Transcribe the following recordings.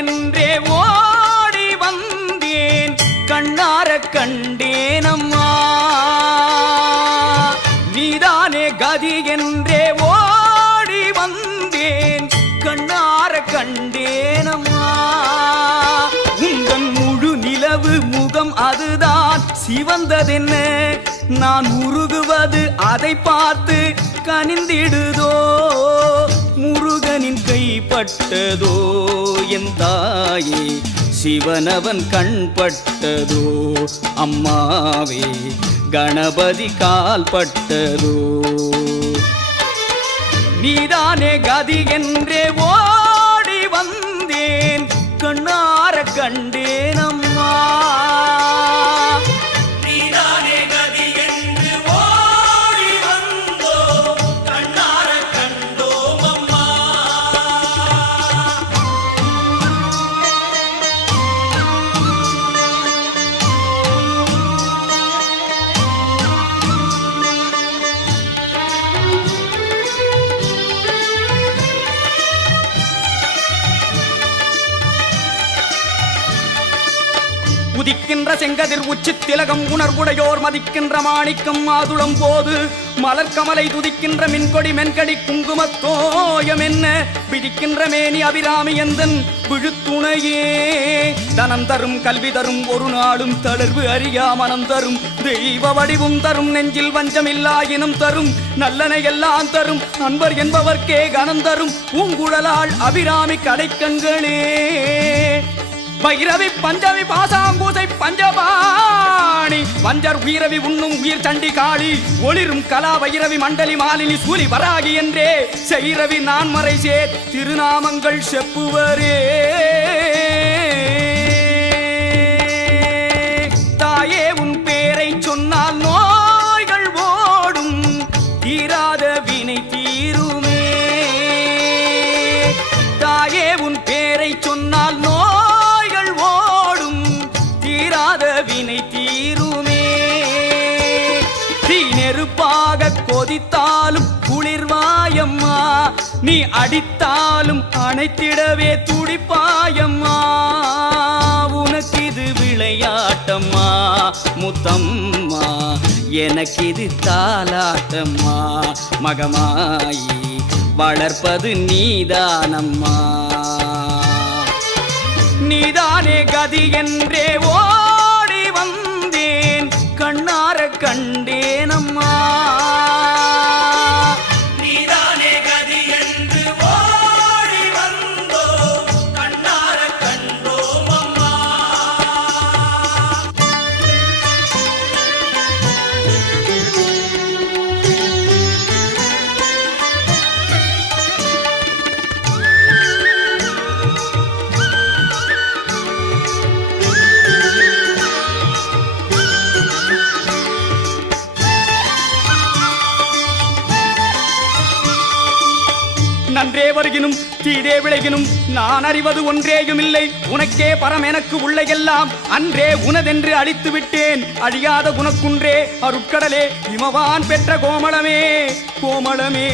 என்றே ஓடி வந்தேன் கண்ணார கண்டேனம்மா நீதானே கதி என்றே ஓடி வந்தேன் கண்ணார கண்டேனம்மா உங்கள் முழு நிலவு முகம் அதுதான் சிவந்ததென்ன நான் உருகுவது அதை பார்த்து கனிந்திடுதோ முருகனின் கைப்பட்டதோ என் தாயே சிவனவன் கண்பட்டதோ அம்மாவே கணபதி கால்பட்டதோ நீதானே கதி என்றே ஓடி வந்தேன் கண்ணார கண்டேனம்மா உதிக்கின்ற செங்கதிர் உச்சி திலகம் உணர்வுடையோர் மதிக்கின்ற மாணிக்கம் மாதுளம் போது மலர்கமலை துதிக்கின்ற மின்கொடி மென்கடி குங்குமத்தோயம் என்ன பிடிக்கின்ற மேனி அபிராமி எந்தன் விழுத்துணையே தனம் தரும் கல்வி தரும் ஒரு நாளும் தளர்வு அறியா மனம் தரும் தெய்வ வடிவும் தரும் நெஞ்சில் வஞ்சமில்லா இனம் தரும் நல்லனை எல்லாம் தரும் அன்பர் என்பவர்க்கே கனம் தரும் பூங்குழலாள் அபிராமி கடைக்கண்களே பைரவி பஞ்சவி பாசாம்பூசை பஞ்சபாணி வஞ்சர் உயிரவி உண்ணும் உயிர் சண்டி காளி ஒளிரும் கலா வைரவி மண்டலி மாலினி சூலி வராகி என்றே செய்ரவி நான் மறை சேர் திருநாமங்கள் செப்புவரே தாயே உன் பேரை சொன்னால் நோய்கள் ஓடும் தீராத வினை தீருமே தாயே உன் பேரை சொன்னால் வினை தீருமே தீ நெருப்பாக கொதித்தாலும் குளிர்வாயம்மா நீ அடித்தாலும் அணைத்திடவே துடிப்பாயம்மா உனக்கு இது விளையாட்டம்மா முத்தம்மா எனக்கு இது தாலாட்டம்மா மகமாயி வளர்ப்பது நீதானம்மா நீதானே கதி என்றே ஓடி வந்தேன் கண்ணார கண்டேனம்மா நீதானே கதி என்று ஓடி வந்தோ கண்ணார கண்டோம் அம்மா நன்றே வருகினும் தீதே விளைகினும் நான் அறிவது ஒன்றேயும் இல்லை உனக்கே பரம் எனக்கு உள்ள எல்லாம் அன்றே உனதென்று அழித்து விட்டேன் அழியாத குணக்குன்றே அருட்கடலே இமவான் பெற்ற கோமளமே கோமளமே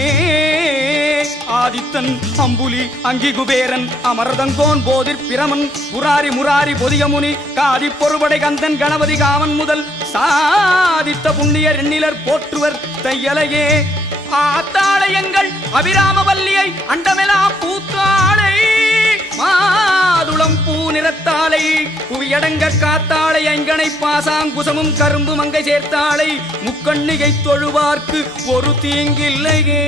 ஆதித்தன் அம்புலி அங்கி குபேரன் அமர்தங்கோன் போதிற் பிரமன் புராரி முராரி பொதியமுனி காதி பொறுபடை கந்தன் கணபதி காமன் முதல் சாதித்த புண்ணியர் எண்ணிலர் போற்றுவர் தையலையே ஆத்தாளையங்கள் அபிராமவல்லியை அண்டமெலாம் பூத்தாளை மாதுளம் பூ நிறத்தாளை புவியடங்க காத்தாளை ஐங்கனை பாசாங்குசமும் கரும்பு மங்கை சேர்த்தாளை முக்கண்ணிகை தொழுவார்க்கு ஒரு தீங்கில்லையே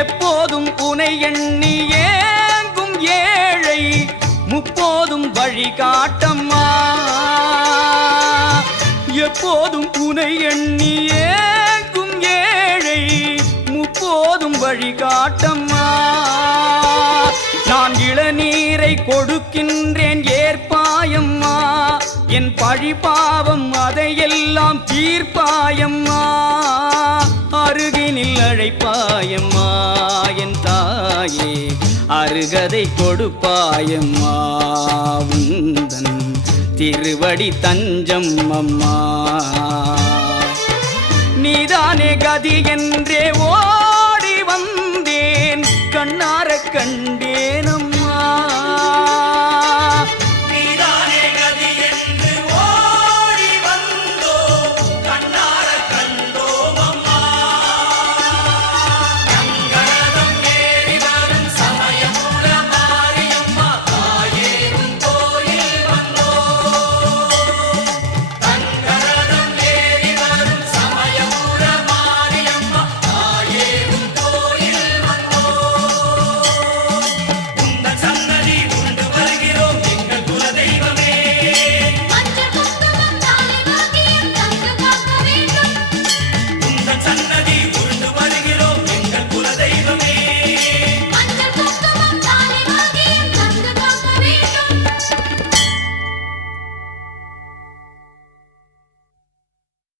எப்போதும் உனை எண்ணி ஏங்கும் ஏழை முப்போதும் வழி காட்டம்மா எப்போதும் உனை எண்ணி ஏங்கும் ஏழை முப்போதும் வழி காட்டம்மா நான் இளநீரை கொடுக்கின்றேன் ஏற்பாயம்மா என் பழி பாவம் அதையெல்லாம் தீர்ப்பாயம்மா அருகினில் அழைப்பாயம்மா என் தாயே அருகதை கொடுப்பாயம்மா உந்தன் திருவடி தஞ்சம் அம்மா நீதானே கதி என்றே